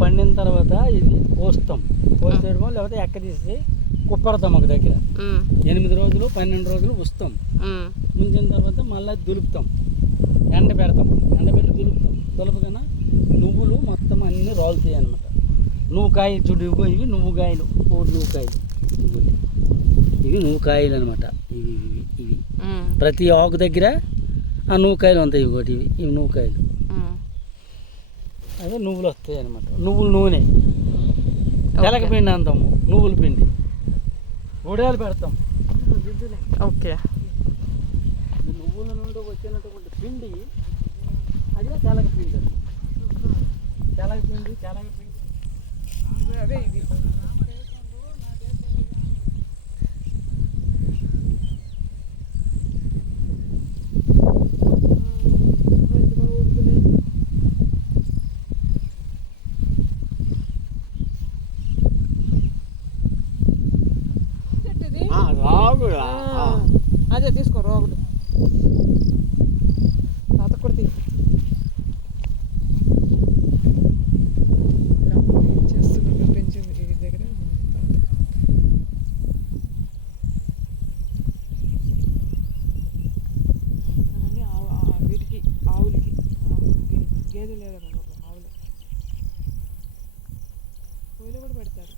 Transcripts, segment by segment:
పండిన తర్వాత ఇది కోస్తాం, కోసేయడమో లేకపోతే ఎక్క తీసి కుప్పడతాం ఒక దగ్గర. 8 రోజులు 12 రోజులు ఉస్తాం. ముంచిన తర్వాత మళ్ళీ దులుపుతాం, ఎండ పెడతాం, ఎండబెట్టి దులుపుతాం. దులపగానే నువ్వులు మొత్తం అన్నీ రాలుతాయి అన్నమాట. నువ్వుకాయలు చూడు, ఇవి నువ్వుకాయలు, నువ్వుకాయలు, ఇవి నువ్వుకాయలు అనమాట. ఇవి ఇవి ఇవి ప్రతి ఆకు దగ్గర ఆ నువ్వుకాయలు ఉంటాయి. ఇవి ఇవి నువ్వుకాయలు, అదే నువ్వులు వస్తాయి అనమాట. నువ్వుల నూనె, తెలకపిండి అంటాము, నువ్వుల పిండి, ఉడాలు పెడతాం. ఓకే, నువ్వుల నుండి వచ్చినటువంటి పిండి అదే తెలకపిండి. తెలకపిండి అదే ఇది. రాగులా? అదే తీసుకో, రాగులు తాత కొడితే చేస్తున్నా పెంచింది వీరి దగ్గర. అవన్నీ వీటికి ఆవులకి గేదె లేదన్న ఆవులు కోయిలు కూడా పెడతారు.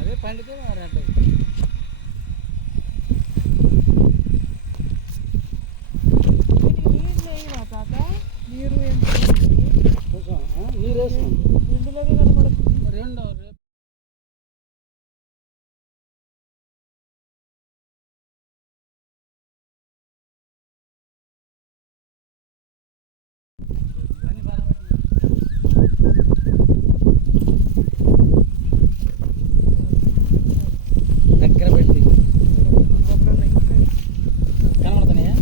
అదే పండితే వారంటే నీరు నీరేసి ఇందులోనే కనబడుతుంది. రెండో దగ్గర పెట్టి కనబడుతున్నాయా?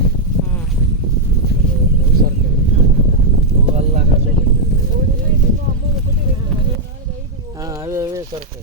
అవే అవే సరుకు.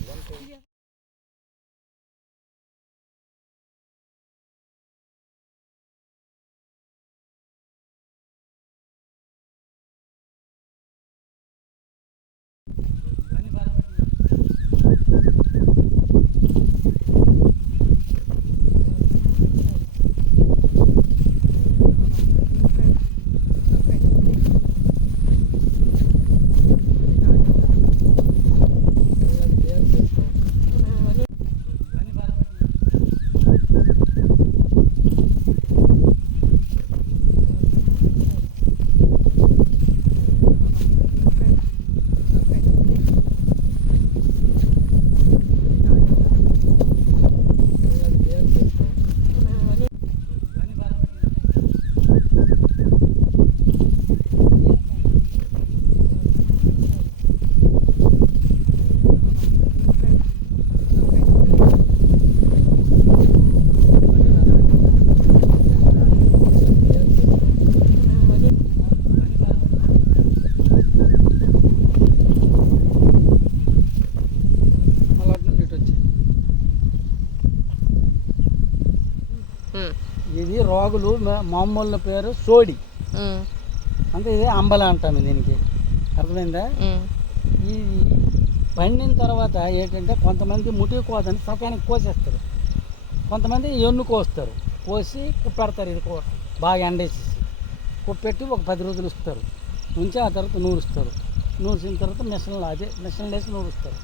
ఇది రోగులు మామూలు పేరు సోడి, అంటే ఇది అంబల అంటాము దీనికి. అర్థమైందా? ఇది పండిన తర్వాత ఏంటంటే కొంతమంది ముటి కోదని సకానికి కోసేస్తారు, కొంతమంది ఎన్ను కోస్తారు. కోసి కుప్పెడతారు. ఇది బాగా ఎండేసేసి కుప్పెట్టి ఒక 10 రోజులు ఇస్తారు. ఉంచి ఆ తర్వాత నూరుస్తారు. నూరిసిన తర్వాత మిషన్లు అదే మిషన్లు వేసి నూరుస్తారు.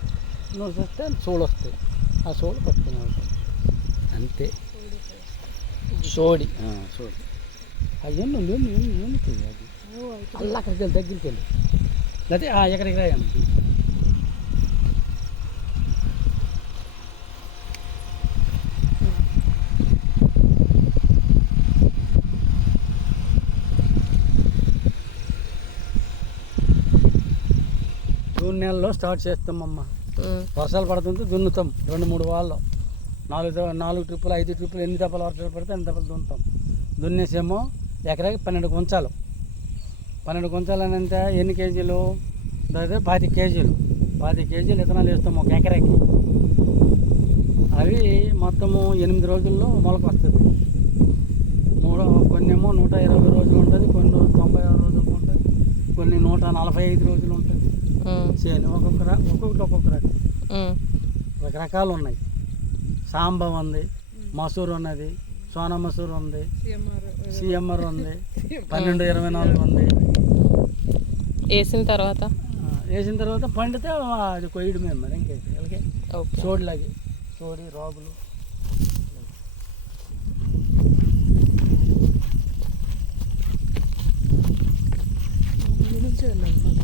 నూరిస్తే సోలు వస్తాయి. ఆ సోలు పట్టుకుని వెళ్తారు అంతే. సోడి సోడి అది ఎన్నుతుంది. అది అల్ల అక్కడికి వెళ్ళి దగ్గరికి వెళ్ళి అదే ఎక్కడికి రాయమ్మ. జూన్ నెలలో స్టార్ట్ చేస్తామమ్మ. వర్షాలు పడుతుంటే దున్నుతాం 2-3 వారాలు 4 ట్రిప్పులు 5 ట్రిప్పులు ఎన్ని దెబ్బలు వర్షాలు పడితే అన్ని దెబ్బలు దున్నుతాం. దున్నేసేమో ఎకరాకి 12 గుంచాలు. 12 గుంచాలు అని అంటే ఎన్ని కేజీలు? దాదాపు 25 కేజీలు. 25 కేజీలు విత్తనాలు వేస్తాం ఒక ఎకరాకి. అవి మొత్తము 8 రోజుల్లో మొలక వస్తుంది. కొన్ని ఏమో 120 రోజులు ఉంటుంది, కొన్ని 96 రోజులు ఉంటుంది, కొన్ని 145 రోజులు ఉంటుంది. చేను ఒక్కొక్క రకం రకరకాలు ఉన్నాయి. సాంబ ఉంది, మసూర్ ఉన్నది, సోనా మసూర్ ఉంది, సిఎంఆర్ ఉంది, 12-24 ఉంది. వేసిన తర్వాత పండితే అది కొయ్యడమే మరి ఇంకేసి అలాగే చోడులాగి చోడి రాగులు. ముందు నుంచి వెళ్ళాలి.